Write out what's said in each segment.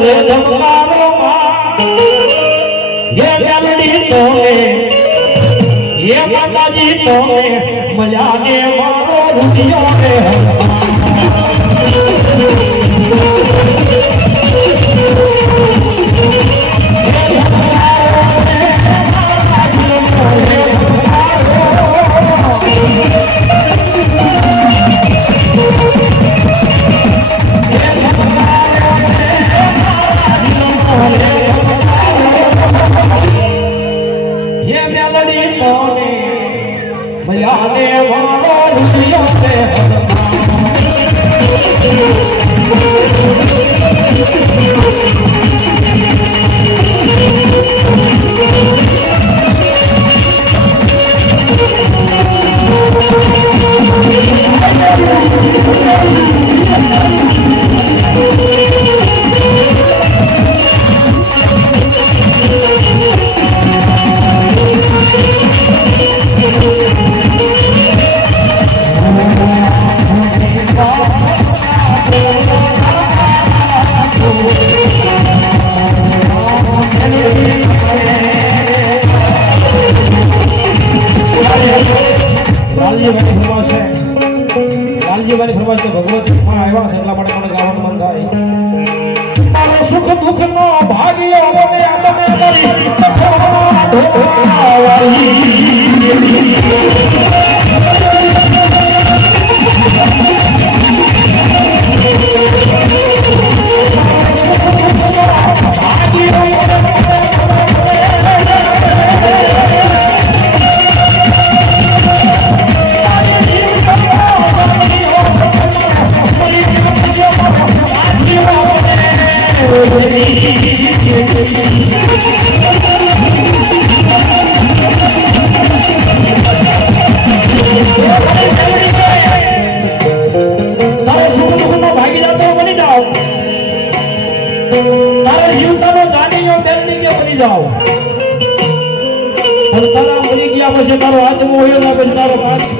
રે ધબકારો હે મેલડી તોને હે માતાજી તોને મળ્યા ને મારો રૂપિયો રે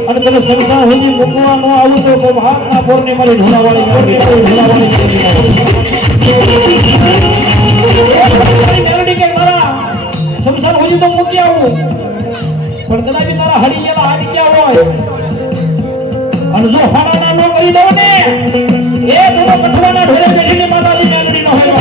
અને તને સંસાર હજી મૂકવા ન આવું તો ભાગના પોરને મારી ઢોલાવાળી મેલડી કે તારા સંસાર હજી તો મૂકી આવું પણ કદાચ તારા હરી ગયેલા હારી ગયા હોય અને જો ફાળાના ન કરી દઉં ને એ તો કઠવાના ઢોરે બેઠીને માતાજી મેલડી ન હોય